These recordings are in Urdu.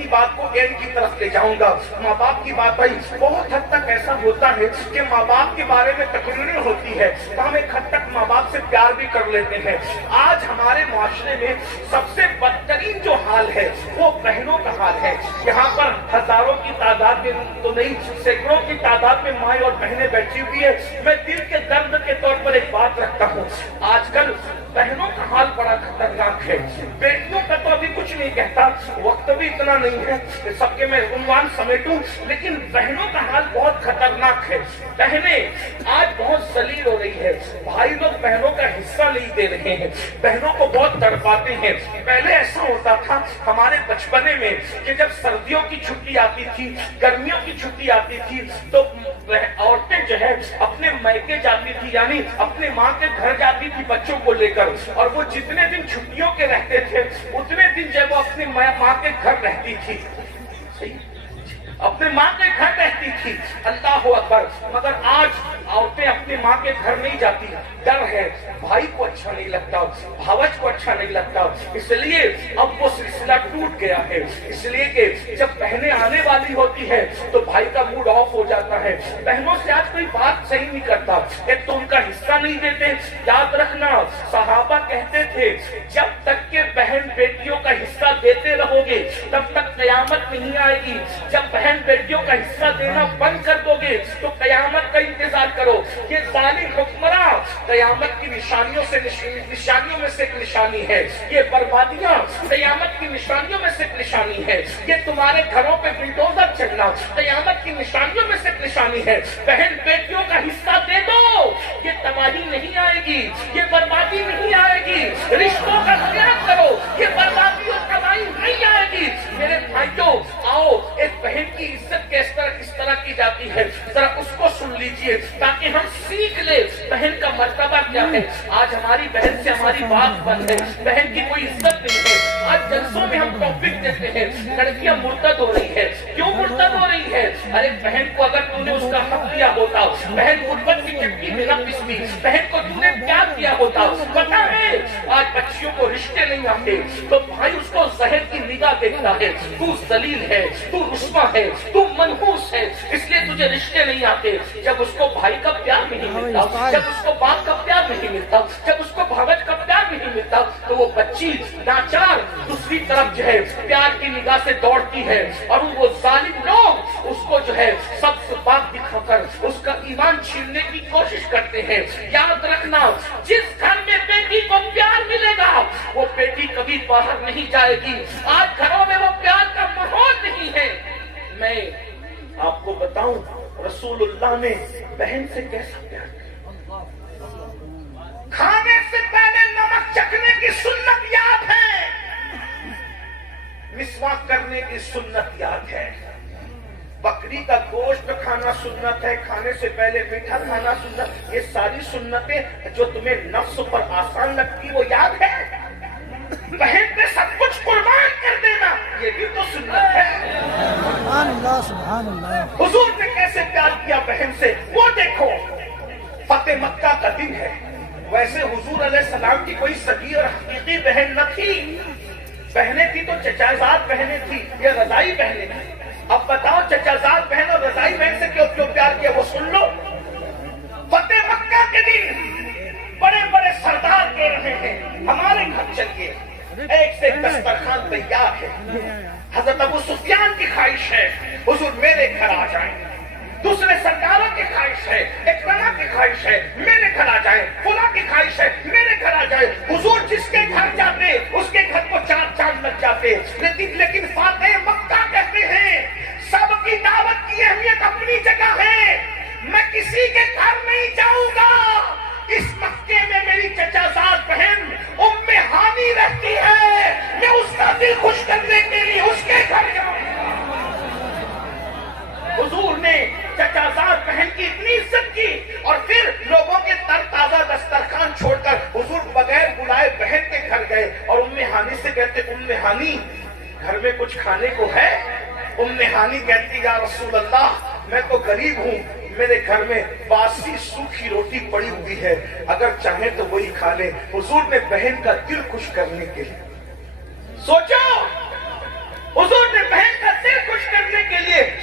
اپنی بات کو اینڈ کی طرف لے جاؤں گا. ماں باپ کی بات آئی, بہت حد تک ایسا ہوتا ہے کہ ماں باپ کے بارے میں تقریریں ہوتی ہے تو ہم ایک حد تک ماں باپ سے پیار بھی کر لیتے ہیں. آج ہمارے معاشرے میں سب سے بدترین جو حال ہے وہ بہنوں کا حال ہے. یہاں پر ہزاروں کی تعداد میں تو نہیں, سینکڑوں کی تعداد میں مائیں اور بہنیں بیٹھی ہوئی ہے. میں دل کے درد کے طور پر ایک بات رکھتا ہوں, آج کل بہنوں کا حال بڑا خطرناک ہے. بیٹیوں کا تو ابھی کچھ نہیں کہتا, وقت بھی اتنا نہیں ہے سب کے میں عنوان سمیٹوں, لیکن بہنوں کا حال بہت خطرناک ہے. بہنیں آج بہت ذلیل ہو رہی ہے. بھائی لوگ بہنوں کا حصہ نہیں دے رہے ہیں, بہنوں کو بہت تڑپاتے ہیں. پہلے ایسا ہوتا تھا ہمارے بچپنے میں کہ جب سردیوں کی چھٹی آتی تھی, گرمیوں کی چھٹی آتی تھی تو عورتیں جو ہے اپنے میکے جاتی تھی, یعنی اپنے ماں کے گھر جاتی تھی بچوں کو لے کر, اور وہ جتنے دن چھٹیوں کے رہتے تھے اتنے دن جب وہ اپنی ماں کے گھر رہتی تھی, اپنے ماں کے گھر رہتی تھی. اللہ اکبر. مگر آج عورتیں اپنی ماں کے گھر نہیں جاتی, ڈر ہے, بھائی کو اچھا نہیں لگتا, بھاوج کو اچھا نہیں لگتا, اس لیے اب وہ سلسلہ ٹوٹ گیا ہے. اس لیے کہ جب بہنیں آنے والی ہوتی ہے تو بھائی کا موڈ آف ہو جاتا ہے. بہنوں سے آج کوئی بات صحیح نہیں کرتا, ایک تو ان کا حصہ نہیں دیتے. یاد رکھنا, صحابہ کہتے تھے جب تک کہ بہن بیٹیوں کا حصہ دیتے رہو گے تب تک قیامت نہیں آئے گی. جب بہن بیٹیوں کا حصہ دینا بند کر دو گے تو قیامت کا انتظار کرو. یہ ظالم حکمراں قیامت کی نشانیوں میں سے ایک نشانی ہے. یہ بربادیاں قیامت کی نشانیوں میں سے ایک نشانی ہے. یہ تمہارے گھروں پہ بلڈوزر چلنا قیامت کی نشانیوں میں سے ایک نشانی ہے. بہن بیٹیوں کا حصہ دے دو, یہ تباہی نہیں آئے گی, یہ بربادی نہیں آئے گی. رشتوں کا خیال کرو, یہ بربادی اور تباہی نہیں آئے گی. میرے بھائیوں آؤ, ایک بہن کی عزت کس طرح کی جاتی ہے ذرا اس کو سن لیجئے تاکہ ہم سیکھ لیں بہن کا مرتبہ کیا ہے. آج ہماری بہن سے ہماری بات بند ہے, بہن کی کوئی عزت نہیں ہے. آج جلسوں میں ہم ٹاپک دیتے ہیں لڑکیاں مرتد ہو رہی ہے. کیوں مرتد ہو رہی ہے؟ ارے بہن کو اگر تم نے اس کا حق دیا ہوتا, بہن غربت کی چٹکی میں نہ پستی, بہن کو تم نے پیار دیا ہوتا. پتا ہے آج بچیوں کو رشتے نہیں آتے تو بھائی اس کو زہر کی نگاہ دیکھتا ہے, تو ذلیل ہے, تو رسوا ہے, تو منحوس ہے, اس لیے تجھے رشتے نہیں آتے. جب اس کو بھائی کا پیار نہیں ملتا, جب اس کو باپ کا پیار نہیں ملتا, جب اس کو بھاوج کا پیار نہیں ملتا تو وہ بچی ناچار دوسری طرف جو ہے پیار کی نگاہ سے دوڑتی ہے, اور وہ ظالم لوگ اس کو جو ہے سب بات دکھا کر اس کا ایمان چھیننے کی کوشش کرتے ہیں. یاد رکھنا, جس گھر میں بیٹی کو پیار ملے گا وہ بیٹی کبھی باہر نہیں جائے گی. آج گھروں میں وہ پیار کا ماحول نہیں ہے. میں آپ کو بتاؤں رسول اللہ نے بہن سے کیسا پیار کیا. کھانے سے پہلے نمک چکھنے کی سنت یاد ہے, مسواک کرنے کی سنت یاد ہے, بکری کا گوشت کھانا سنت ہے, کھانے سے پہلے میٹھا کھانا سنت. یہ ساری سنتیں جو تمہیں نفس پر آسان لگتی وہ یاد ہے. بہن پہ سب کچھ قربان کر دینا یہ بھی تو سنت ہے. سبحان اللہ, سبحان اللہ. حضور نے کیسے پیار کیا بہن سے وہ دیکھو. فتح مکہ کا دن ہے, ویسے حضور علیہ السلام کی کوئی سگی اور حقیقی بہن نہ تھی. بہنیں تھی تو چچازاد بہنیں تھی یا رضائی بہنیں تھی. اب بتاؤ چچازاد بہن اور رضائی بہن سے کیوں پیار کیا وہ سن لو. فتح مکہ کے دن بڑے بڑے سردار کہہ رہے ہیں ہمارے گھر چلیے, ایک سے ایک دسترخوان تیار ہے. حضرت ابو سفیان کی خواہش ہے حضور میرے گھر آ جائیں. دوسرے سرداروں کی خواہش ہے, اکرما کی خواہش ہے میرے گھر آ جائیں, فلاں کی خواہش ہے میرے گھر آ جائیں. حضور جس کے گھر جاتے اس کے گھر کو چار چاند لگ جاتے. لیکن فاتح مکہ کہتے ہیں سب کی دعوت کی اہمیت اپنی جگہ ہے, میں کسی کے گھر نہیں جاؤں گا. اس مکے میں میری چچازاد بہن ام ہانی رہتی ہے, میں اس کا دل خوش کرنے کے لیے اس کے گھر جاؤں گا. حضور نے چچازاد بہن کی اتنی عزت کی اور پھر لوگوں کے تر تازہ دسترخوان چھوڑ کر حضور بغیر بلائے بہن کے گھر گئے اور ام ہانی سے کہتے ام ہانی گھر میں کچھ کھانے کو ہے. ام ہانی کہتی یا رسول اللہ میں تو غریب ہوں, میرے گھر میں باسی سوکھی روٹی پڑی ہوئی ہے, اگر چاہیں تو وہی کھا لیں. حضور نے بہن کا دل خوش کرنے کے لیے سوچو, حضور نے بہن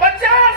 50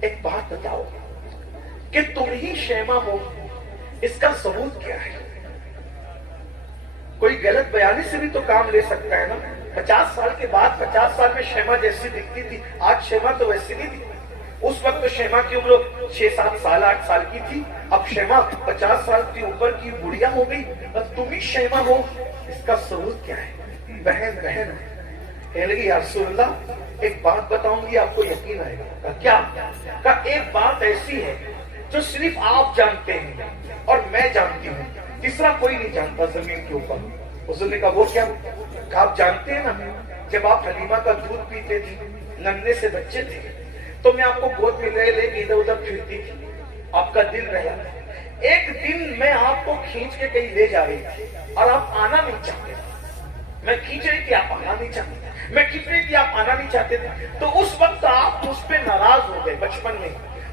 ایک بات بتاؤ کہ تم ہی شیما ہو، اس کا ثبوت کیا ہے؟ کوئی غلط بیانی سے بھی تو کام لے سکتا ہے نا۔ 50 سال کے بعد 50 سال میں شیما جیسی دکھتی تھی، آج شیما تو ویسی نہیں دکھتی۔ اس وقت تو شیما کی عمر 6-7 سال 8 سال کی تھی، اب شیما 50 سال کی اوپر کی بڑھیا ہو گئی، اب تم ہی شیما ہو، اس کا ثبوت کیا ہے؟ بہن کہنے لگی یا رسول اللہ ایک بات بتاؤں گی آپ کو یقین آئے گا۔ کیا؟ کہا ایک بات ایسی ہے جو صرف آپ جانتے ہیں اور میں جانتی ہوں، تیسرا کوئی نہیں جانتا زمین کے اوپر۔ حضور نے کہا وہ کیا؟ کہا آپ جانتے ہیں نا جب آپ حلیمہ کا دودھ پیتے تھے، ننھے سے بچے تھے، تو میں آپ کو گود میں لے کے ادھر ادھر پھرتی تھی، آپ کا دل رہا۔ ایک دن میں آپ کو کھینچ کے کہیں لے جا رہی تھی اور آپ آنا نہیں چاہتے، میں کھینچ رہی تھی آپ آنا نہیں چاہتے تھے، میں کھینچ رہی تھی آپ آنا نہیں چاہتے تھے، تو اس وقت آپ مجھ پہ ناراض ہو گئے بچپن میں،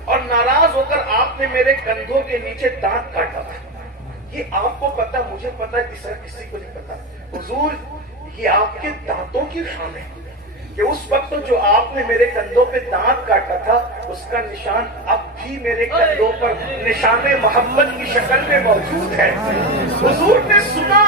اور ناراض ہو کر آپ نے میرے کندھوں کے نیچے دانت کاٹا تھا۔ یہ آپ کو پتا، مجھے پتا ہے، تیسرا کسی کو نہیں پتا۔ حضور یہ آپ کے دانتوں کی شان ہے کہ اس وقت جو آپ نے میرے کندھوں پہ دانت کاٹا تھا، اس کا نشان اب بھی میرے کندھوں پر نشان محبت کی شکل میں موجود ہے۔ حضور نے سنا،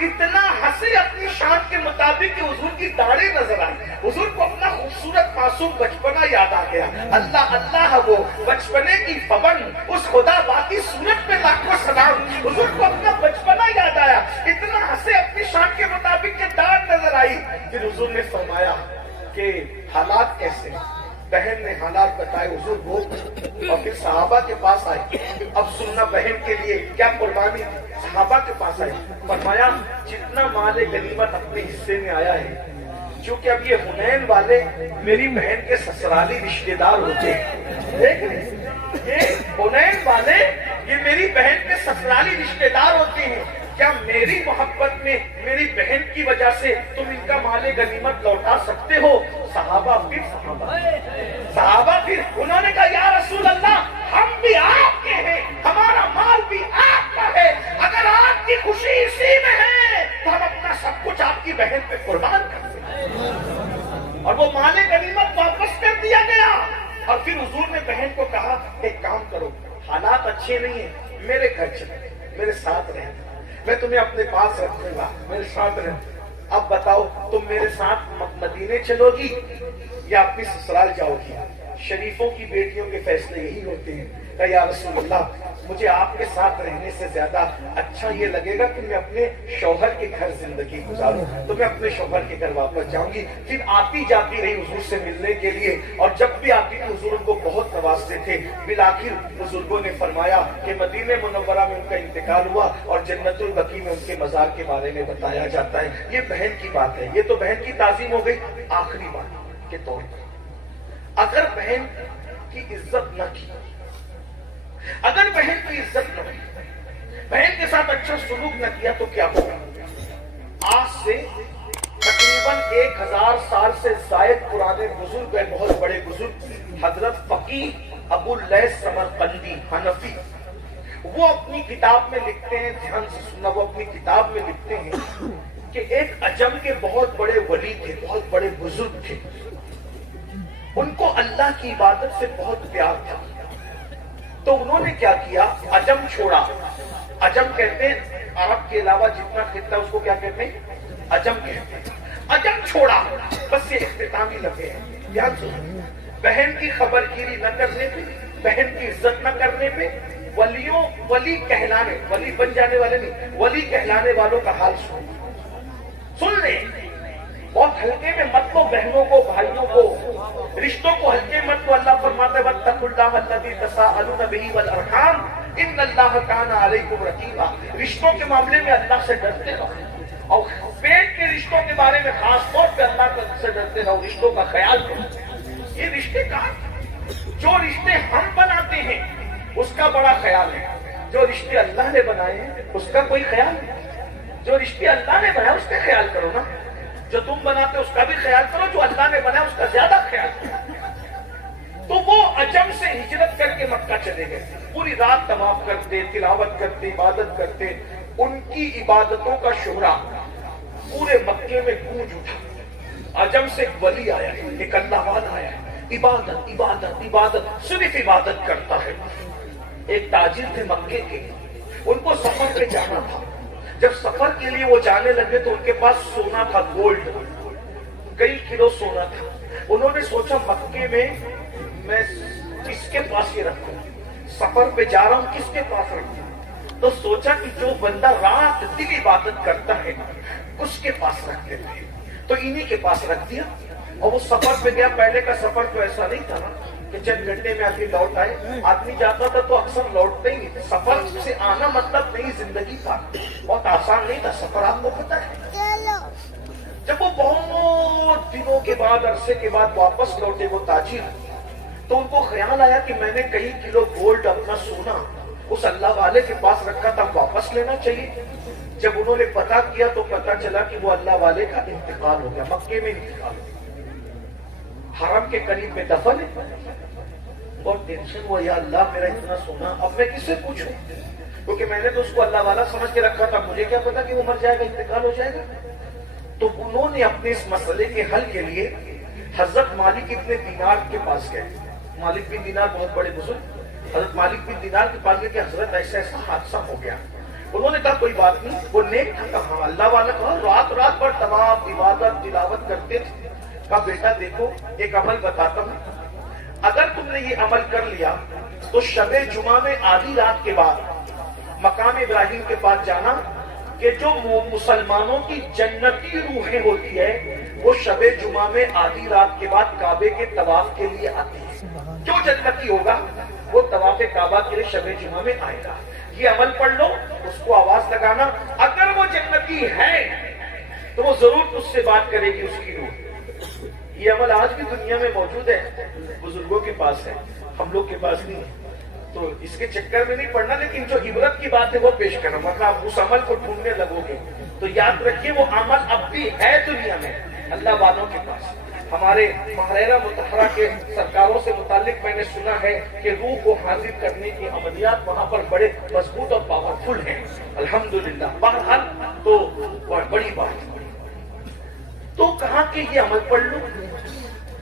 اتنا ہنسے اپنی شان کے مطابق کہ حضور کی داڑھی نظر آئی، حضور کو اپنا خوبصورت معصوم بچپنا یاد آ گیا۔ اللہ اللہ وہ بچپنے کی پون، اس خدا باقی صورت میں لاکھوں سلام۔ حضور کو اپنا بچپنا یاد آیا، اتنا ہنسے اپنی شان کے مطابق کہ داڑھ نظر آئی۔ پھر حضور نے فرمایا کہ حالات کیسے؟ بہن نے حالات بتائے حضور وہ، اور پھر صحابہ کے پاس آئے۔ اب سننا بہن کے لیے کیا قربانی تھی۔ صحابہ کے پاس آئے، فرمایا جتنا مال غنیمت اپنے حصے میں آیا ہے، چونکہ اب یہ حنین والے میری بہن کے سسرالی رشتے دار ہوتے ہیں، یہ حنین والے یہ میری بہن کے سسرالی رشتے دار ہوتے ہیں، کیا میری محبت میں میری بہن کی وجہ سے تم ان کا مال غنیمت لوٹا سکتے ہو؟ صحابہ پھر انہوں نے کہا یا رسول اللہ ہم بھی آپ کے ہیں، ہمارا مال بھی آپ کا ہے، اگر آپ کی خوشی اسی میں ہے تو ہم اپنا سب کچھ آپ کی بہن پہ قربان کر دیں۔ اور وہ مال غنیمت واپس کر دیا گیا۔ اور پھر حضور نے بہن کو کہا ایک کام کرو، حالات اچھے نہیں ہیں، میرے گھر چلے، میرے ساتھ رہنا، میں تمہیں اپنے پاس رکھوں گا، میرے ساتھ رہنا۔ اب بتاؤ تم میرے ساتھ مدینے چلو گی یا اپنی سسرال جاؤ گی؟ شریفوں کی بیٹیوں کے فیصلے یہی ہوتے ہیں۔ کہ یا رسول اللہ مجھے آپ کے ساتھ رہنے سے زیادہ اچھا یہ لگے گا کہ میں اپنے شوہر کے گھر زندگی گزاروں، تو میں اپنے شوہر کے گھر واپس جاؤں گی۔ پھر آتی جاتی رہی حضور سے ملنے کے لیے، اور جب بھی آتی تھی حضور ان کو بہت نوازتے تھے۔ بالآخر بزرگوں نے فرمایا کہ مدینہ منورہ میں ان کا انتقال ہوا اور جنت البقیع میں ان کے مزار کے بارے میں بتایا جاتا ہے۔ یہ بہن کی بات ہے، یہ تو بہن کی تعظیم ہو گئی۔ آخری بات کے طور پر اگر بہن کی عزت نہ کی، اگر بہن کی عزت نہ کی، بہن کے ساتھ اچھا سلوک نہ کیا تو کیا ہوگا؟ آج سے تقریباً 1000 سال سے زائد پرانے بزرگ ہیں، بہت بڑے بزرگ، حضرت فقیہ ابو اللیث سمرقندی حنفی، وہ اپنی کتاب میں لکھتے ہیں، دھیان سے سننا، وہ اپنی کتاب میں لکھتے ہیں کہ ایک عجم کے بہت بڑے ولی تھے، بہت بڑے بزرگ تھے، ان کو اللہ کی عبادت سے بہت پیار تھا، تو انہوں نے کیا کیا؟ عجم چھوڑا۔ عجم کہتے ہیں عرب کے علاوہ جتنا خطہ اس کو کیا کہتے ہیں؟ عجم کہتے ہیں۔ عجم چھوڑا، بس یہ اختتامی لفظ ہے، یاد سنو۔ بہن کی خبر گیری نہ کرنے پہ، بہن کی عزت نہ کرنے پہ ولی کہلانے، ولی بن جانے والے نہیں، ولی کہلانے والوں کا حال سن لیں۔ بہت ہلکے میں مت لو بہنوں کو، بھائیوں کو، رشتوں کو ہلکے مت لو۔ اللہ فرماتا ہے واتقوا اللہ الذی تساءلون بہ والارحام ان اللہ کان علیکم رقیبا۔ رشتوں کے معاملے میں اللہ سے ڈرتے رہو، اور پیٹ کے رشتوں کے بارے میں خاص طور پہ اللہ سے ڈرتے رہو، رشتوں کا خیال کرو۔ یہ رشتے کا جو رشتے ہم بناتے ہیں اس کا بڑا خیال ہے، جو رشتے اللہ نے بنائے ہیں اس کا کوئی خیال نہیں۔ جو رشتے اللہ نے بنائے اس کا خیال کرو نا، جو تم بناتے اس کا بھی خیال کرو، جو اللہ نے بنایا اس کا زیادہ خیال کرو۔ تو وہ عجم سے ہجرت کر کے مکہ چلے گئے، پوری رات طواف کرتے، تلاوت کرتے، عبادت کرتے، ان کی عبادتوں کا شہرا پورے مکے میں گونج اٹھا۔ عجم سے ایک ولی آیا ہے، ایک اللہ والا آیا ہے، عبادت عبادت عبادت، صرف عبادت کرتا ہے۔ ایک تاجر تھے مکے کے، ان کو سفر پہ جانا تھا۔ جب سفر کے لیے وہ جانے لگے تو ان کے پاس سونا تھا، گولڈ، کئی کلو سونا تھا۔ انہوں نے سوچا مکے میں کس کے پاس یہ رکھوں، سفر پہ جا رہا ہوں کس کے پاس رکھوں؟ تو سوچا کہ جو بندہ رات دن عبادت کرتا ہے اس کے پاس رکھ دیتے ہیں، تو انہی کے پاس رکھ دیا۔ اور وہ سفر پہ گیا۔ پہلے کا سفر تو ایسا نہیں تھا نا کہ چند گھنٹے میں آدمی لوٹ آئے، آدمی جاتا تھا تو اکثر لوٹتے ہی نہیں تھے۔ سفر سے آنا مطلب نئی زندگی تھا، بہت آسان نہیں تھا سفر، آپ کو پتا ہے۔ جب وہ بہت دنوں کے بعد، عرصے کے بعد واپس لوٹے وہ تاجر، تو ان کو خیال آیا کہ میں نے کئی کلو گولڈ اپنا سونا اس اللہ والے کے پاس رکھا تھا، واپس لینا چاہیے۔ جب انہوں نے پتا کیا تو پتا چلا کہ وہ اللہ والے کا انتقال ہو گیا، مکے میں انتقال ہو گیا، حرم کے قریب میں دفن ہے۔ بہت ٹینشن ہوا، یا اللہ میرا اتنا سونا اب میں کس سے پوچھوں، کیونکہ میں نے تو اس کو اللہ والا سمجھ کے رکھا تھا، مجھے کیا پتا کہ وہ مر جائے گا، انتقال ہو جائے گا۔ تو انہوں نے اپنے اس مسئلے کے حل کے لیے حضرت مالک ابن دینار کے پاس گئے۔ مالک بن دینار بہت بڑے بزرگ، حضرت مالک بن دینار کے پاس گئے کہ حضرت ایسا ایسا حادثہ ہو گیا۔ انہوں نے کہا کوئی بات نہیں، وہ نیک تھا، کہا اللہ والا، کہا رات رات بھر طواف عبادت تلاوت کرتے تھے۔ کہا بیٹا دیکھو ایک عمل بتاتا ہوں، اگر تم نے یہ عمل کر لیا تو شب جمعہ میں آدھی رات کے بعد مقام ابراہیم کے پاس جانا کہ جو مسلمانوں کی جنتی روحیں ہوتی ہے وہ شب جمعہ میں آدھی رات کے بعد کعبے کے طواف کے لیے آتی ہے۔ جو جنتی ہوگا وہ طواف کعبہ کے لیے شب جمعہ میں آئے گا۔ یہ عمل پڑھ لو، اس کو آواز لگانا، اگر وہ جنتی ہے تو وہ ضرور اس سے بات کرے گی اس کی روح۔ یہ عمل آج بھی دنیا میں موجود ہے، بزرگوں کے پاس ہے، ہم لوگ کے پاس نہیں ہے، تو اس کے چکر میں نہیں پڑنا، لیکن جو عبرت کی بات ہے وہ پیش کرنا، ورنہ آپ اس عمل کو ڈھونڈنے لگو گے تو یاد رکھیے وہ عمل اب بھی ہے دنیا میں اللہ والوں کے پاس۔ ہمارے محررہ مطہرہ کے سرکاروں سے متعلق میں نے سنا ہے کہ روح کو حاضر کرنے کی عملیات وہاں پر بڑے مضبوط اور پاورفل ہیں، الحمدللہ۔ بہرحال تو بڑی بات، تو کہا کہ یہ عمل پڑھ لو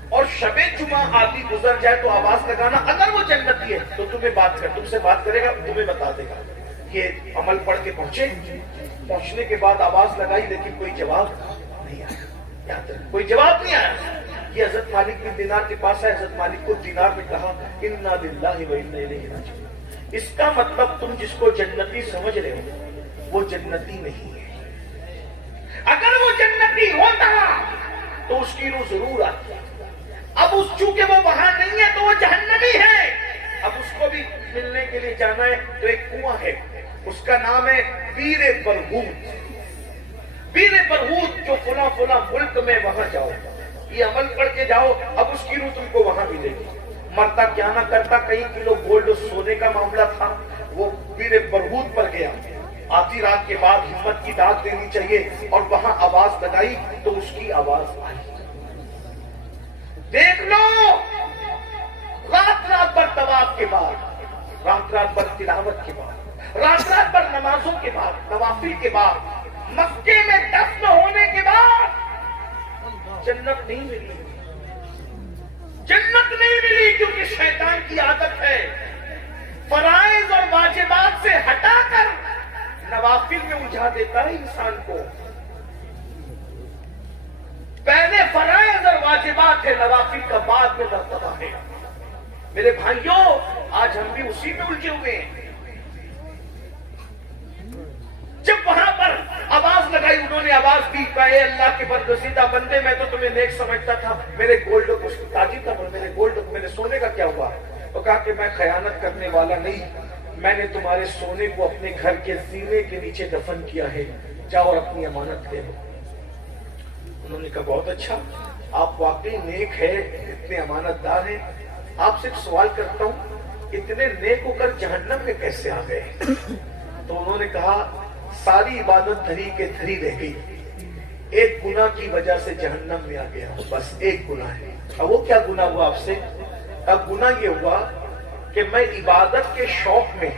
اور شب جمعہ آدھی گزر جائے تو آواز لگانا، اگر وہ جنتی ہے تو تم سے بات کرے گا، تمہیں بتا دے گا۔ یہ عمل پڑھ کے پہنچنے کے بعد آواز لگائی لیکن کوئی جواب نہیں آیا، کوئی جواب نہیں آیا۔ یہ حضرت مالک بن دینار کے پاس ہے، حضرت مالک کو دینار نے کہا انا للہ و انا الیہ راجعون۔ اس کا مطلب تم جس کو جنتی سمجھ رہے ہو وہ جنتی نہیں ہے، اگر وہ جنتی ہوتا تو اس کی روح ضرور آتی۔ اب اس چونکہ وہ وہاں نہیں ہے تو وہ جہنمی ہے۔ اب اس کو بھی ملنے کے لیے جانا ہے تو ایک کنواں ہے، اس کا نام ہے بیر برہوت۔ بیر برہوت جو فلاں فلاں ملک میں، وہاں جاؤ، یہ عمل پڑھ کے جاؤ، اب اس کی روح تم کو وہاں ملے گی۔ مرتا کیا نہ کرتا، کئی کلو گولڈ سونے کا معاملہ تھا، وہ بیر برہوت پر گیا۔ آدھی رات کے بعد ہمت کی داد دینی چاہیے، اور وہاں آواز لگائی تو اس کی آواز آئی۔ دیکھ لو، رات رات بھر طواف کے بعد، رات رات بھر تلاوت کے بعد، رات رات بھر نمازوں کے بعد، نوافل کے بعد، مکے میں دفن ہونے کے بعد جنت نہیں ملی، جنت نہیں ملی، کیونکہ شیطان کی عادت ہے فرائض اور واجبات سے ہٹا کر نوافل میں الجھا دیتا ہے انسان کو۔ پہلے فرائض اور واجبات ہے، نوافل کا بعد میں مرتبہ ہے۔ میرے بھائیوں، آج ہم بھی اسی میں الجھے ہوئے ہیں۔ جب وہاں پر آواز لگائی، انہوں نے آواز دی، کہا اے اللہ کے برگزیدہ بندے، میں تو تمہیں نیک سمجھتا تھا، میرے گولڈ کو تاجر تھا، میرے گولڈ کو، میرے سونے کا کیا ہوا؟ تو کہا کہ میں خیانت کرنے والا نہیں، میں نے تمہارے سونے کو اپنے گھر کے زینے کے نیچے دفن کیا ہے، جاؤ اور اپنی امانت لے لو۔ انہوں نے کہا بہت اچھا، آپ واقعی نیک ہے، اتنے امانت دار ہیں، آپ سے ایک سوال کرتا ہوں، اتنے نیک ہو کر جہنم میں کیسے آ گئے؟ تو انہوں نے کہا ساری عبادت دھری کے دھری رہ گئی، ایک گناہ کی وجہ سے جہنم میں آ گیا، بس ایک گناہ ہے۔ اب وہ کیا گناہ ہوا آپ سے؟ اب گناہ یہ ہوا کہ میں عبادت کے شوق میں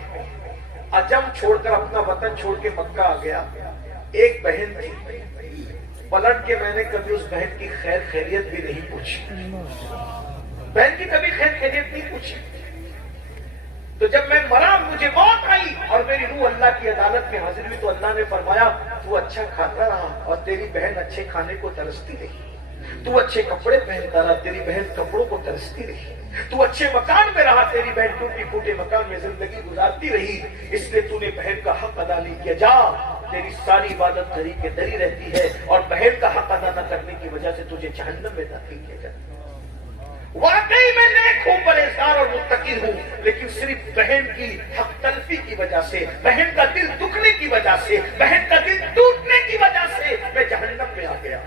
عجم چھوڑ کر، اپنا وطن چھوڑ کے مکہ آ گیا۔ ایک بہن تھی، پلٹ کے میں نے کبھی اس بہن کی خیر خیریت بھی نہیں پوچھی، بہن کی کبھی خیر خیریت نہیں پوچھی. تو جب میں مرا مجھے موت آئی اور میری روح اللہ کی عدالت میں حاضر ہوئی تو اللہ نے فرمایا تو اچھا کھاتا رہا اور تیری بہن اچھے کھانے کو ترستی رہی. تو اچھے کپڑے پہنتا رہا، تیری بہن کپڑوں کو ترستی رہی. تو اچھے مکان میں رہا، تیری بہن ٹوٹی پھوٹے مکان میں زندگی گزارتی رہی. اس لیے تو نے بہن کا حق ادا نہیں کیا. جا، تیری ساری عبادت دری کے دری رہتی ہے اور بہن کا حق ادا نہ کرنے کی وجہ سے تجھے جہنم میں داخل کیا جاتا ہے. واقعی میں نیک ہوں، پرہیزگار اور متقی ہوں، لیکن صرف بہن کی حق تلفی کی وجہ سے، بہن کا دل دکھنے کی وجہ سے، بہن کا دل ٹوٹنے کی وجہ سے میں جہنم میں آ گیا.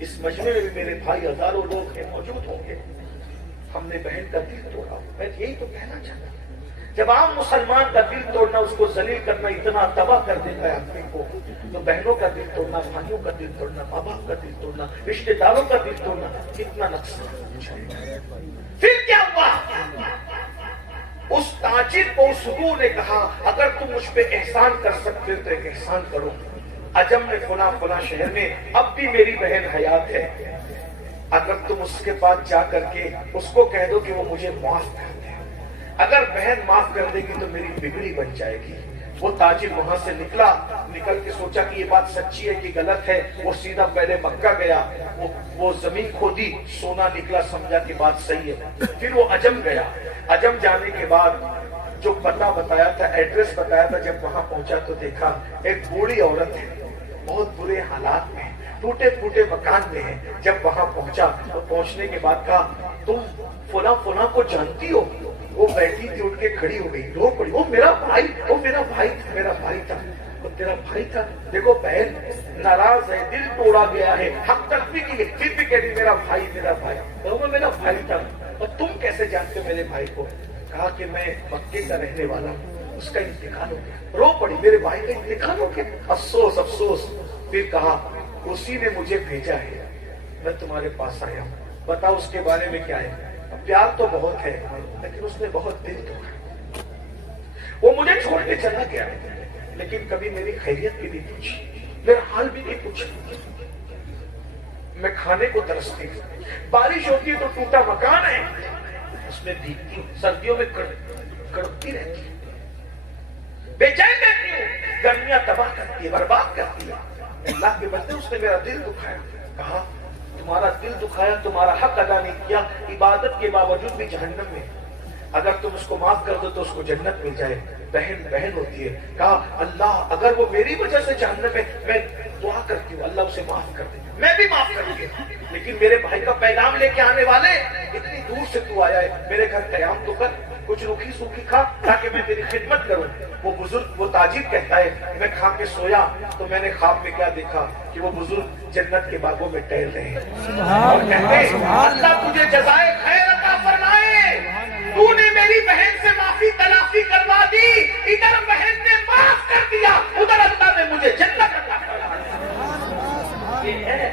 اس مجمع میں بھی میرے بھائی ہزاروں لوگ ہیں، موجود ہوں گے. ہم نے بہن کا دل توڑا. میں یہی تو کہنا چاہتا ہوں، جب عام مسلمان کا دل توڑنا، اس کو ذلیل کرنا اتنا تباہ کر دیتا ہے آدمی کو، تو بہنوں کا دل توڑنا، بھائیوں کا دل توڑنا، ماں باپ کا دل توڑنا، رشتے داروں کا دل توڑنا کتنا نقصان. پھر کیا ہوا؟ اس تاجر کو اس حضور نے کہا اگر تم مجھ پہ احسان کر سکتے تو ایک احسان کرو. عجم میں فلاں شہر میں اب بھی میری بہن حیات ہے. اگر تم اس کے پاس جا کر کے اس کو کہہ دو کہ وہ مجھے معاف کر دے، اگر بہن معاف کر دے گی تو میری بگڑی بن جائے گی. وہ تاجر وہاں سے نکل کے سوچا کہ یہ بات سچی ہے کہ غلط ہے. وہ سیدھا پہلے مکہ گیا، وہ زمین کھودی، سونا نکلا، سمجھا کہ بات صحیح ہے. پھر وہ عجم گیا. عجم جانے کے بعد جو پتہ بتایا تھا، ایڈریس بتایا تھا، جب وہاں پہنچا تو دیکھا ایک بوڑھی عورت ہے، بہت برے حالات میں، ٹوٹے پھوٹے مکان میں ہے. جب وہاں پہنچا تو پہنچنے کے بعد کہا تم فلاں کو جانتی ہو؟ وہ بیٹھی تھی، اٹھ کے کھڑی ہو گئی، رو پڑی. وہ میرا بھائی تھا. وہ تیرا بھائی تھا؟ دیکھو بہن ناراض ہے، دل توڑا گیا ہے، حق تلفی کی، پھر بھی کہہ رہی میرا بھائی. وہ میرا بھائی تھا. اور تم کیسے جانتے ہو میرے بھائی کو؟ کہا کہ میں مکے کا رہنے والا ہوں، اس کا انتقال ہو گیا. رو پڑی، میرے بھائی کا انتقال ہو گیا، افسوس. پھر کہا اسی نے مجھے بھیجا ہے، میں تمہارے پاس آیا ہوں، بتاؤ اس کے بارے میں کیا ہے. پیار تو بہت ہے لیکن اس نے بہت دل توڑا. وہ مجھے چھوڑ کے چلا گیا لیکن کبھی میری خیریت بھی نہیں پوچھی، میرا حال بھی نہیں پوچھا. میں کھانے کو ترستی ہوں، بارش ہوتی ہے تو ٹوٹا مکان ہے اس میں بھیگتی ہوں، سردیوں میں کڑپتی رہتی ہوں، بے چین رہتی ہوں، گرمیاں تباہ کرتی ہے، برباد کرتی ہے. اللہ کے بندے اس نے میرا دل دکھایا. کہا تمہارا دل دکھایا، تمہارا حق ادا نہیں کیا، عبادت کے باوجود بھی جہنم میں. اگر تم اس کو معاف کر دو تو اس کو جنت مل جائے. بہن ہوتی ہے. کہا اللہ اگر وہ میری وجہ سے جہنم میں، میں دعا کرتی ہوں اللہ اسے معاف کر دے. میں بھی معاف کر دیا، لیکن میرے بھائی کا پیغام لے کے آنے والے اتنی دور سے تو آیا ہے، میرے گھر قیام تو کر، کچھ روکھی سوکھی کھا تاکہ میں تیری خدمت کروں. وہ بزرگ، وہ تاجر کہتا ہے میں کھا کے سویا تو میں نے خواب میں کیا دیکھا کہ وہ بزرگ جنت کے باغوں میں ٹہل رہے ہیں اور کہتے ہیں اللہ تجھے جزائے خیر عطا فرمائے، تو نے میری بہن سے معافی تلافی کروا دی. ادھر بہن نے معاف کر دیا، ادھر اللہ نے مجھے جنت عطا فرمائی. یہ ہے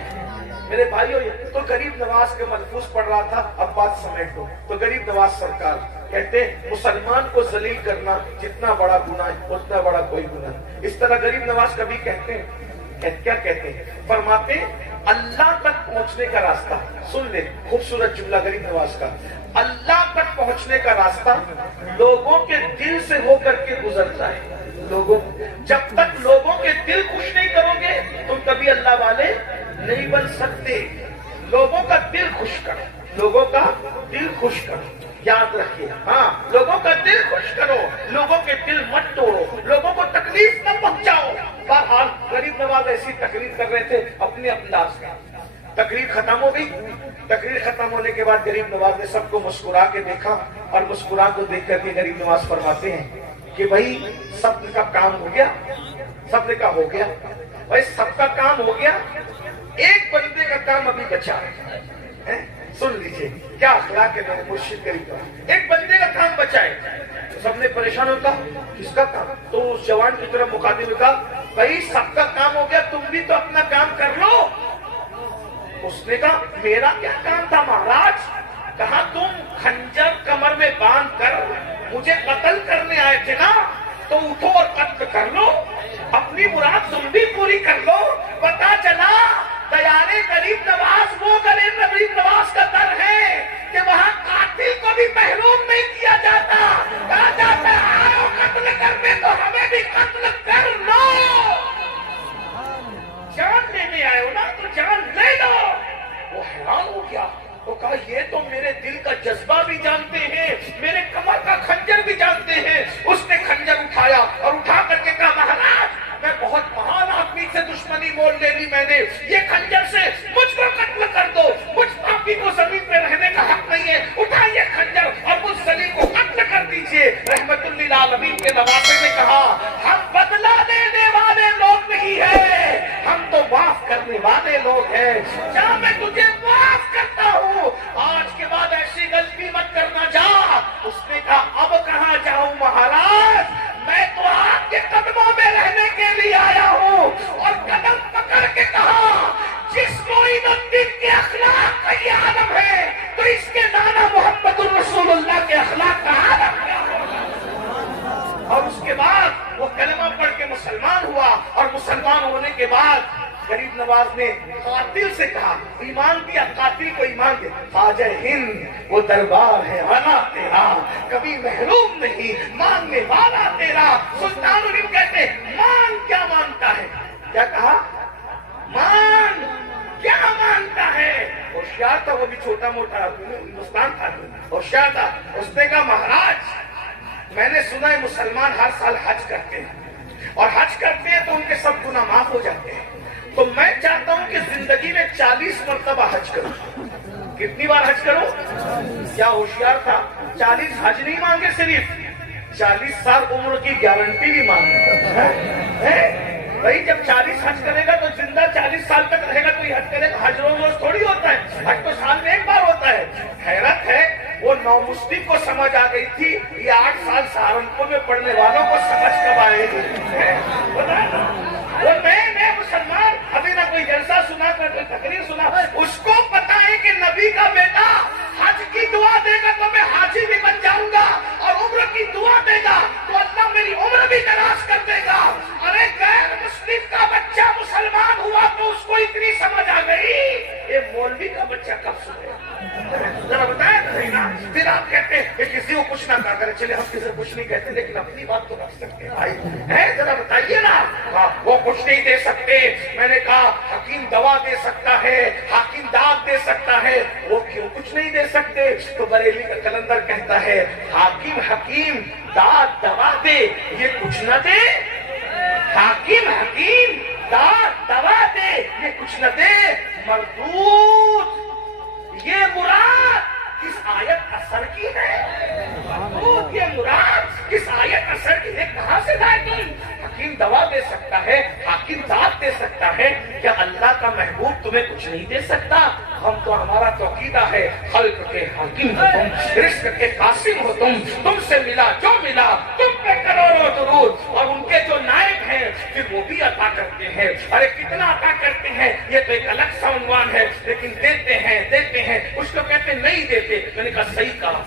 میرے بھائیوں. تو غریب نواز کے ملفوظ پڑھ رہا تھا، اب بات سمیٹ دو. تو غریب نواز سرکار کہتے ہیں مسلمان کو ذلیل کرنا جتنا بڑا گناہ ہے اتنا بڑا کوئی گناہ نہیں. اس طرح غریب نواز کبھی کہتے ہیں، کیا کہتے ہیں؟ فرماتے ہیں اللہ تک پہنچنے کا راستہ، سن لیں خوبصورت جملہ غریب نواز کا، اللہ تک پہنچنے کا راستہ لوگوں کے دل سے ہو کر کے گزرتا ہے. جب تک لوگوں کے دل خوش نہیں کرو گے تم کبھی اللہ والے نہیں بن سکتے. لوگوں کا دل خوش کرو، لوگوں کا دل خوش کرو، یاد رکھیے. ہاں لوگوں کا دل خوش کرو، لوگوں کے دل مت توڑو، لوگوں کو تکلیف نہ پہنچاؤ. بہرحال غریب نواز ایسی تقریر کر رہے تھے اپنے انداز میں. تقریر ختم ہو گئی. تقریر ختم ہونے کے بعد غریب نواز نے سب کو مسکرا کے دیکھا اور مسکرا کو دیکھ کر کے غریب نواز فرماتے ہیں کہ بھائی سب کا کام ہو گیا. سب نے کہا ہو گیا بھائی، سب کا کام ہو گیا، ایک بندے کا کام ابھی بچا ہے. سن لیجئے کیا اخلاق ہے میرے مرشد کریم کا. ایک بندے کا کام بچا ہے. سب نے پریشان ہوتا کس کا کام؟ تو اس جوان کی طرف مخاطب نے کہا بھائی سب کا کام ہو گیا، تم بھی تو اپنا کام کر لو. اس نے کہا میرا کیا کام تھا مہاراج؟ کہا تم خنجر کمر میں باندھ کر مجھے قتل کرنے آئے تھے نا، تو اٹھو اور قتل کر لو، اپنی مراد تم بھی پوری کر لو. پتا چلا تیارے غریب نواز وہ غریب نواز کا در ہے یہ تو میرے دل کا جذبہ بھی جانتے ہیں، میرے کمر کا خنجر بھی جانتے ہیں۔ اس نے خنجر اٹھایا اور اٹھا کر کے کہا مہاراج میں بہت مہان آدمی سے دشمنی مول لے لی میں نے، یہ خنجر سے مجھ کو قتل کر دو، مجھ پاپی کو زمین پہ رہنے کا حق نہیں ہے، اٹھائیے خنجر اور مجھ سلیم کو قتل کر دیجئے۔ رحمت للعالمین کے نواسے نے کہا ہم بدلہ لینے والے لوگ نہیں ہیں، ہم تو معاف کرنے والے لوگ ہیں، جا میں تجھے معاف کرتا ہوں، آج کے بعد ایسی غلطی مت کرنا جا۔ اس نے کہا اب کہاں جاؤں مہاراج، میں تو آپ کے قدموں میں رہنے کے لیے آیا ہوں۔ اور قدم پکڑ کے کہا جس معین الدین کے اخلاق کا یہ عالم ہے تو اس کے نانا محمد الرسول اللہ کے اخلاق کا عالم کیا ہے۔ اور اس کے بعد وہ کلمہ پڑھ کے مسلمان ہوا، اور مسلمان ہونے کے بعد غریب نواز نے قاتل سے کہا ایمان دیا، قاتل کو ایمان دیا، خواجہ ہند وہ دربار ہے والا تیرا، کبھی محروم نہیں، مانگنے والا تیرا۔ سلطان الہند کہتے مان کیا مانتا ہے، کیا کہا مان کیا مانتا ہے۔ ہوشیار تھا وہ بھی، چھوٹا موٹا ہندوستان تھا، ہوشیار تھا۔ اس نے کہا مہاراج میں نے سنا ہے مسلمان ہر سال حج کرتے ہیں، اور حج کرتے ہیں تو ان کے سب گناہ معاف ہو جاتے ہیں، تو میں چاہتا ہوں کہ زندگی میں 40 مرتبہ حج کروں۔ کتنی بار حج کروں؟ کیا ہوشیار تھا، 40 حج نہیں مانگے، صرف 40 سال عمر کی گارنٹی بھی مانگے۔ بھائی جب 40 حج کرے گا تو زندہ 40 سال تک رہے گا، تو یہ حج کرے گا۔ حج روز روز تھوڑی ہوتا ہے، حج تو سال میں ایک بار ہوتا ہے۔ حیرت ہے وہ نو مسلم کو سمجھ آ گئی تھی، یہ 8 سال سہارنپور میں پڑھنے والوں کو سمجھ کب آئے گی؟ وہ نئے مسلمان ابھی نہ کوئی جلسہ سنا نہ کوئی تقریر سنا، اس کو پتا ہے کہ نبی کا بیٹا حج کی دعا دے گا تو میں حاجی بھی بن جاؤں گا، اور عمر کی دعا دے گا تو اللہ میری عمر بھی دراز کر دے گا۔ ارے غیر مسلم کا بچہ مسلمان ہوا تو اس کو اتنی سمجھ آ گئی، یہ مولوی کا بچہ کب سنے؟ ذرا بتائیں نہیں نا۔ پھر آپ کہتے ہیں کہ کسی کو کچھ نہ کہا کرے، چلے ہم کسی کو کچھ نہیں کہتے لیکن اپنی بات تو رکھ سکتے ہیں بھائی، ہے ذرا بتائیے نا۔ وہ کچھ نہیں دے سکتے، میں نے کہا حکیم دوا دے سکتا ہے، حاکم داد دے سکتا ہے، وہ کیوں کچھ نہیں دے سکتے؟ تو بریلی کا کلندر کہتا ہے حاکم حکیم داد دوا دے یہ کچھ نہ دے، حاکم حکیم داد دوا دے یہ کچھ نہ دے، مردود یہ مراد کس آیت اثر کی ہے؟ مردود یہ مراد کس آیت اثر کی ہے؟ کہاں سے لائے تم؟ حکیم دوا دے سکتا ہے، حاکم داد دے سکتا ہے، کیا اللہ کا محبوب تمہیں کچھ نہیں دے سکتا؟ ہم تو ہمارا تو عقیدہ ہے خلق کے حاکم ہو تم، رزق کے قاسم ہو تم سے ملا جو ملا تم پہ کروڑوں درود، اور ان کے جو نائب ہیں پھر وہ بھی عطا کرتے ہیں۔ ارے کتنا عطا کرتے ہیں یہ تو ایک الگ سا عنوان ہے، لیکن دیتے ہیں۔ کچھ تو کہتے ہیں نہیں دیتے، میں نے کہا صحیح کہا،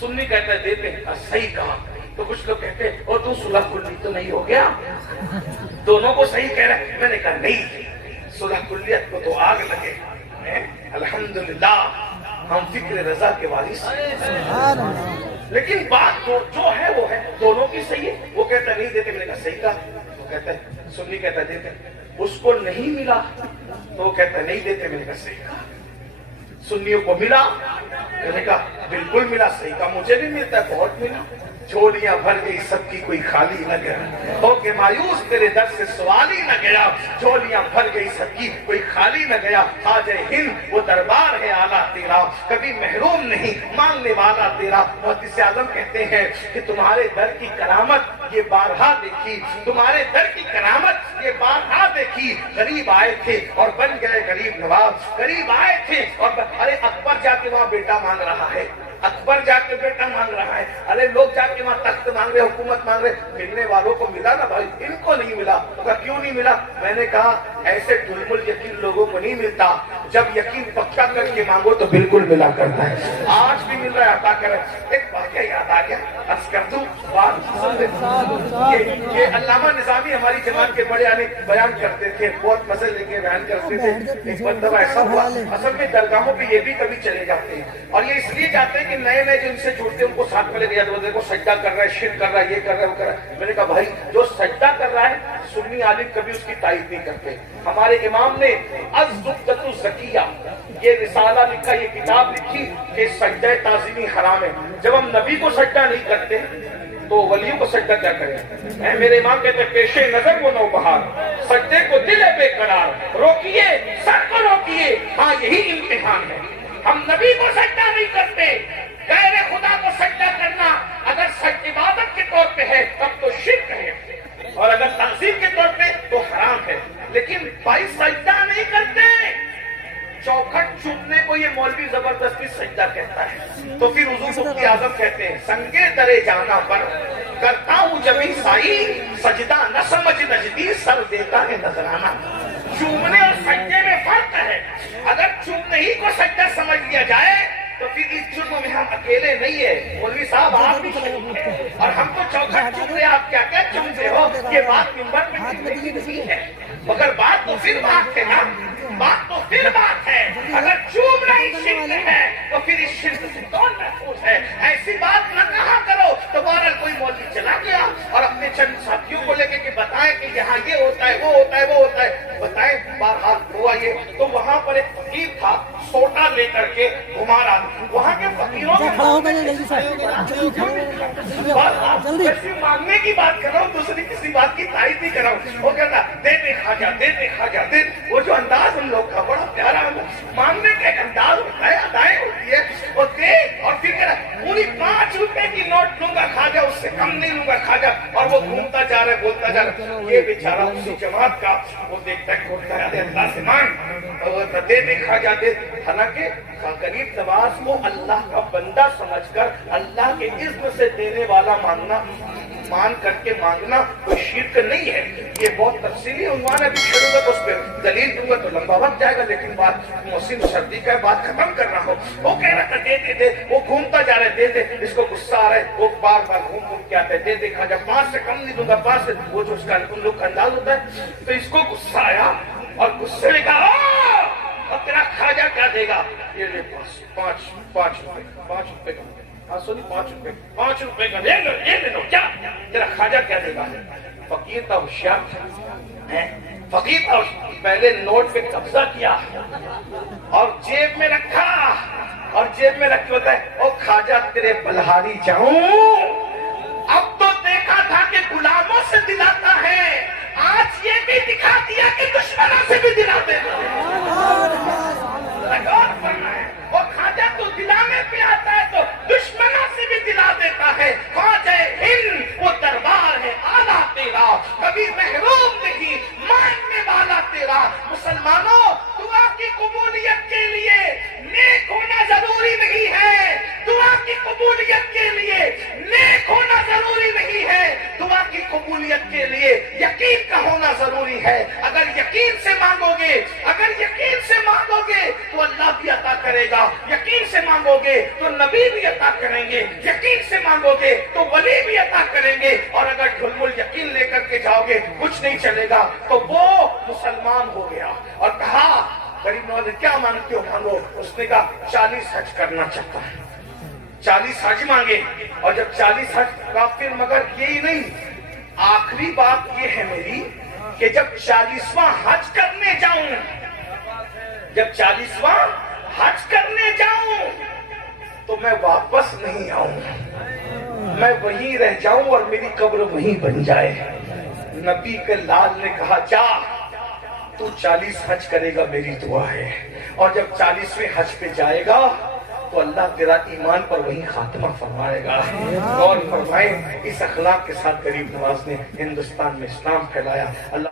سنی کہتا ہے دیتے ہیں، صحیح کہا۔ تو کچھ لوگ کہتے ہیں اور تو صلح کلی تو نہیں ہو گیا، دونوں کو صحیح کہہ رہے ہیں۔ میں نے کہا نہیں، صلح کلیت کو تو آگ لگے، الحمدللہ ہم فکر رضا کے وارث ہیں، لیکن بات جو ہے وہ ہے، دونوں کی صحیح ہے۔ وہ کہتا ہے نہیں دیتے، میں نے کہا صحیح کہا۔ وہ کہتا ہے سنی کہتا ہے دیتے، اس کو نہیں ملا تو وہ کہتا ہے نہیں دیتے، میں نے کہا صحیح کہا۔ سنیوں کو ملا، میں نے کہا بالکل ملا، صحیح کہا۔ مجھے بھی ملتا ہے، بہت ملا، جھولیاں بھر گئی سب کی کوئی خالی نہ گیا، ہو کے مایوس تیرے در سے سوال ہی نہ گیا، جھولیاں بھر گئی سب کی کوئی خالی نہ گیا۔ خواجہ ہند وہ دربار ہے اعلیٰ تیرا، کبھی محروم نہیں، مانگنے والا تیرا۔ محدث اعظم کہتے ہیں کہ تمہارے در کی کرامت یہ بارہا دیکھی، تمہارے در کی کرامت یہ بارہا دیکھی۔ غریب آئے تھے اور بن گئے غریب نواز، غریب آئے تھے اور ارے اکبر جا کے وہاں بیٹا مانگ رہا ہے، اکبر جا کے بیٹا مانگ رہا ہے، ارے لوگ جا کے وہاں تخت مانگ رہے، حکومت مانگ رہے، ملنے والوں کو ملا نا بھائی، ان کو نہیں ملا۔ کیوں نہیں ملا؟ میں نے کہا ایسے ڈلمل یقین لوگوں کو نہیں ملتا، جب یقین پکا کر کے مانگو تو بالکل ملا کرتا ہے۔ آج بھی مل رہا ہے، عطا کرے۔ ایک واقعہ یاد آ گیا، عرض کر دوں، یہ علامہ نظامی ہماری جماعت کے بڑے آنے بیان کرتے تھے، بہت مزے لے کے بیان کرتے تھے. ایک مرتبہ ایسا ہوا، اصل میں درگاہوں پہ یہ بھی کبھی چلے جاتے ہیں، اور یہ اس لیے جاتے ہیں کہ نئے نئے جن سے جڑتے ہیں ان کو ساتھ میں لے کے جاتے ہیں. وہ سجدہ کر رہا ہے، شرک کر رہا ہے، یہ کر رہا ہے، وہ کر رہا ہے. میں نے کہا بھائی جو سجدہ کر رہا ہے سنی عالم کبھی اس کی تائید نہیں کرتے. ہمارے امام نے الزبدۃ الزکیہ یہ رسالہ لکھا، یہ کتاب لکھی کہ سجدہ تعظیمی حرام ہے. جب ہم نبی کو سجدہ نہیں کرتے تو ولیوں کو سجدہ کیا کریں؟ میرے امام کہتے ہیں پیش نظر وہ نوبہار، سجدے کو دل ہے بے قرار، روکیے سر کو روکیے، ہاں یہی امتحان ہے. ہم نبی کو سجدہ نہیں کرتے، غیر خدا کو سجدہ کرنا اگر عبادت کے طور پہ ہے تب تو شرک ہے، اور اگر تعظیم کے طور پہ تو حرام ہے. لیکن بھائی سجدہ نہیں کرتے، چوکھٹ چومنے کو یہ مولوی زبردستی سجدہ کہتا ہے. تو پھر حضور مفتی اعظم کہتے ہیں سنگے درے جانا پر کرتا ہوں جبھی سائی سجدہ نہ سمجھ نجدی سر دیتا ہے نظرانہ. چومنے اور سجدے میں فرق ہے. اگر چومنے ہی کو سجدہ سمجھ لیا جائے تو پھر اس جرم میں ہم اکیلے نہیں ہیں. مولوی صاحب آپ بھی شریک ہیں، اور ہم تو چوکھٹ چوم رہے، آپ کیا کیا چومتے ہو؟ یہ بات منبر میں نہیں ہے، مگر بات تو پھر بات ہے نا، بات تو پھر بات ہے. اگر چومنا ہی شرک ہے تو پھر اس شرک سے کون محفوظ ہے؟ ایسی بات نہ کہا کرو. تو بہرحال کوئی مولوی چلا گیا اور اپنے چند ساتھیوں کو لے کے کہ بتائیں کہ یہاں یہ ہوتا ہے، وہ ہوتا ہے، وہ ہوتا ہے، بتائیں. بہرحال ہوا یہ. تو وہاں پر ایک فقیر تھا، سوٹا لے کر کے گھما رہا. وہاں کے فقیروں میں مانگنے کی بات کر رہا ہوں، دوسری کسی بات کی تائید نہیں کر رہا ہوں. وہ کہتا دے دے خواجہ، دے دے خواجہ، دے. وہ جو انداز ان لوگ کا بڑا پیارا مانگنے کا ایک انداز ہوتا ہے، ادائیں ہوتی ہے. اور دے، اور پھر کہہ رہا پوری 5 روپے کی نوٹ لوں گا خواجہ، اس سے کم نہیں لوں گا خواجہ. اور وہ گھومتا جا رہا ہے، بولتا جا رہا ہے. یہ بیچارہ اسی جماعت کا وہ دیکھتا ہے، کھولتا ہے اللہ سے مانگ، اور دے دے خواجہ دے. حالانکہ قریب نواز کو اللہ کا بندہ سمجھ کر اللہ کے اذن سے دینے والا مانگنا، مان کر کے مانگنا کوئی شرک نہیں ہے. یہ بہت تفصیلی عنوان ہے، ابھی چھوڑوں گا تو اس پہ دلیل دوں گا تو لمبا وقت جائے گا. لیکن بات محسن سردی کا بات ختم کر رہا ہوں. وہ کہہ رہا تھا دے دے دے. وہ گھومتا جا رہا ہے، دے دے. اس کو غصہ آ رہا ہے، وہ بار بار گھوم گھوم کے آتا ہے، دے دے خواجہ 5 سے کم نہیں دوں گا، 5 سے. وہ جو اس کا ان لوگ کا انداز ہوتا ہے. تو اس کو غصہ آیا اور غصے میں کہا اب تیرا خواجہ کیا دے گا؟ یہ لے 5 روپے کا. ہاں سونی 5 روپے کا لے لو، یہ لے لو. کیا تیرا خواجہ کیا دے گا؟ فقیر تھا، ہوشیار تھا. فقیر تھا، پہلے نوٹ پہ قبضہ کیا اور جیب میں رکھا، اور جیب میں رکھ کے ہوتا ہے او خواجہ تیرے بلہاری جاؤں. اب تو دیکھا تھا کہ غلاموں سے دلاتا ہے، آج یہ بھی دکھا دیا کہ دشمنوں سے بھی دلا دیتا ہے. وہ خواجہ تو دلانے پہ آتا ہے تو دشمنوں سے بھی دلا دیتا ہے. خواجہ ہند وہ دربار ہے آلہ تیرا، کبھی محروم نہیں مانگنے والا تیرا. مسلمانوں دعا کی قبولیت کے لیے نیک ہونا ضروری نہیں ہے. دعا کی قبولیت کے لیے نیک ہونا ضروری نہیں ہے. دعا کی قبولیت کے لیے یقین کا ہونا ضروری ہے. اگر یقین سے مانگو گے، اگر یقین سے مانگو گے تو اللہ بھی عطا کرے گا. یقین سے مانگو گے تو نبی بھی عطا کریں گے. یقین سے مانگو گے تو ولی بھی عطا کریں گے. اور اگر ڈھلمل یقین لے کر کے جاؤ گے کچھ نہیں چلے گا. تو وہ مسلمان ہو گیا اور کہا غریب نواز کیا مانگتے ہو؟ مانگو. اس نے کہا 40 حج کرنا چاہتا ہے. 40 حج مانگے. اور جب 40 حج کا پھر مگر یہی نہیں، آخری بات یہ ہے میری کہ جب 40واں حج کرنے جاؤں، جب 40واں حج کرنے جاؤں تو میں واپس نہیں آؤں، میں وہیں رہ جاؤں اور میری قبر وہیں بن جائے. نبی کے لال نے کہا جا تو 40 حج کرے گا، میری دعا ہے. اور جب 40ویں حج پہ جائے گا تو اللہ تیرا ایمان پر وہیں خاتمہ فرمائے گا. اور فرمائے اس اخلاق کے ساتھ غریب نواز نے ہندوستان میں اسلام پھیلایا. اللہ